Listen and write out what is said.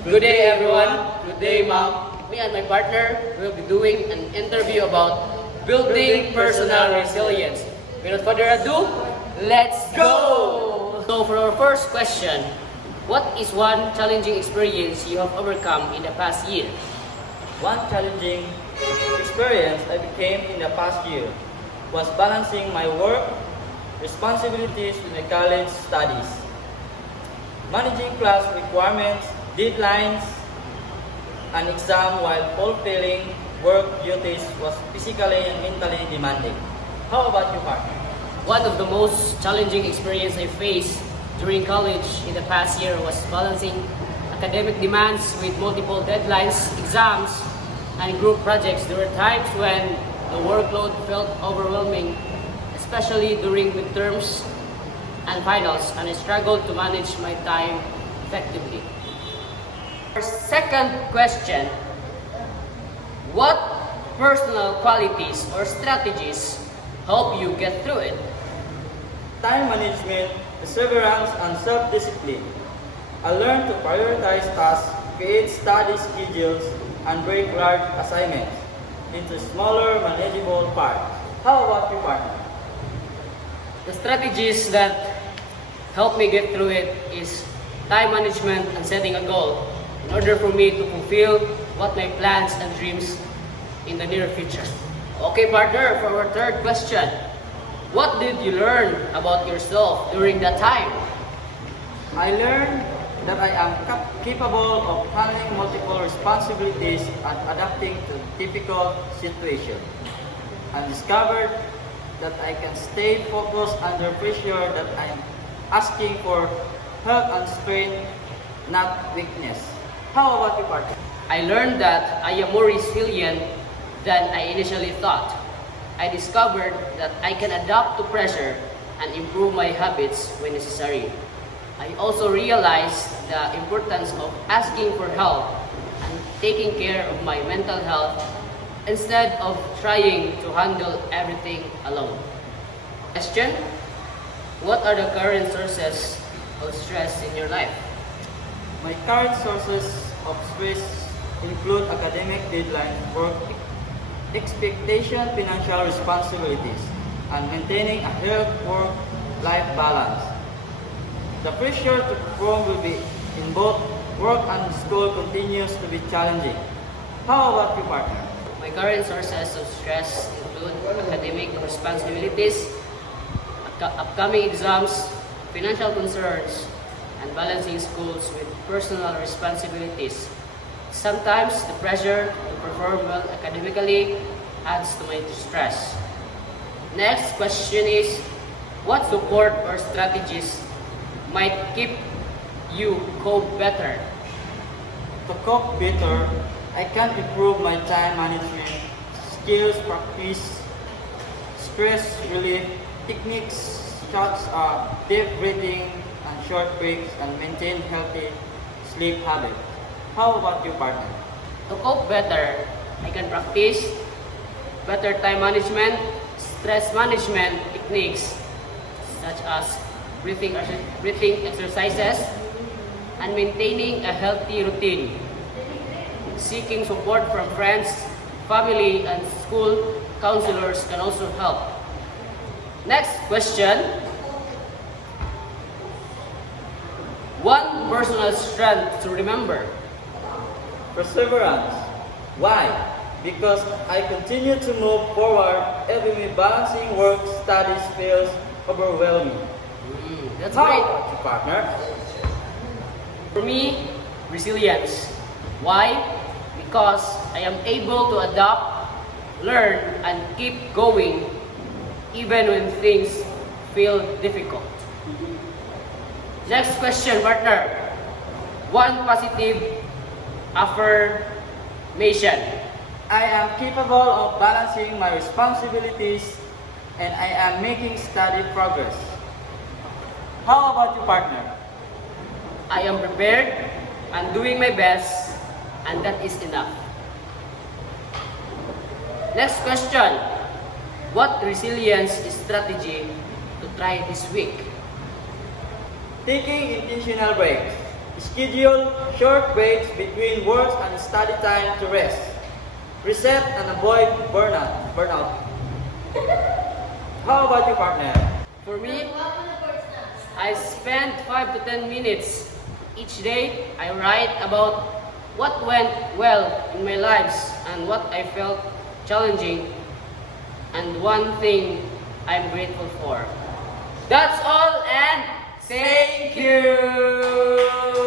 Good day, everyone. Good day, ma'am. Me and my partner will be doing an interview about building personal resilience. Without further ado, let's go! So for our first question, what is one challenging experience you have overcome in the past year? One challenging experience I became in the past year was balancing my work, responsibilities with my college studies. Managing class requirements, deadlines, and exam while fulfilling work duties was physically and mentally demanding. How about you, partner? One of the most challenging experience I faced during college in the past year was balancing academic demands with multiple deadlines, exams, and group projects. There were times when the workload felt overwhelming, especially during midterms and finals, and I struggled to manage my time effectively. Our second question, what personal qualities or strategies help you get through it? Time management, perseverance, and self-discipline. I learned to prioritize tasks, create study schedules, and break large assignments into smaller, manageable parts. How about you, partner? The strategies that help me get through it is time management and setting a goal in order for me to fulfill what my plans and dreams in the near future. Okay, partner, for our third question, what did you learn about yourself during that time? I learned that I am capable of handling multiple responsibilities and adapting to difficult situations. I discovered that I can stay focused under pressure, that I am asking for help and strength, not weakness. How about you, partner? I learned that I am more resilient than I initially thought. I discovered that I can adapt to pressure and improve my habits when necessary. I also realized the importance of asking for help and taking care of my mental health instead of trying to handle everything alone. Question: what are the current sources of stress in your life? My current sources of stress include academic deadline, work expectation, financial responsibilities, and maintaining a healthy work-life balance. The pressure to perform will be in both work and school continues to be challenging. How about you, partner? My current sources of stress include academic responsibilities, upcoming exams, financial concerns, and balancing schools with personal responsibilities. Sometimes the pressure to perform well academically adds to my stress. Next question is, what support or strategies might keep you cope better? To cope better, I can improve my time management skills, practice stress relief techniques such as deep breathing and short breaks, and maintain healthy sleep habits. How about you, partner? To cope better, I can practice better time management, stress management techniques such as breathing exercises, and maintaining a healthy routine. Seeking support from friends, family, and school counselors can also help. Next question. One personal strength to remember. Perseverance. Why? Because I continue to move forward even when balancing work studies feels overwhelming. That's How great. about you, partner? For me, resilience. Why? Because I am able to adapt, learn, and keep going even when things feel difficult. Next question, partner. One positive affirmation. I am capable of balancing my responsibilities and I am making steady progress. How about you, partner? I am prepared and doing my best, and that is enough. Next question. What resilience strategy to try this week? Taking intentional breaks, Schedule short breaks between work and study time to rest. Reset and avoid burnout. How about you, partner? For me, I spend 5 to 10 minutes each day. I write about what went well in my lives and what I felt challenging and one thing I'm grateful for. That's all and thank you!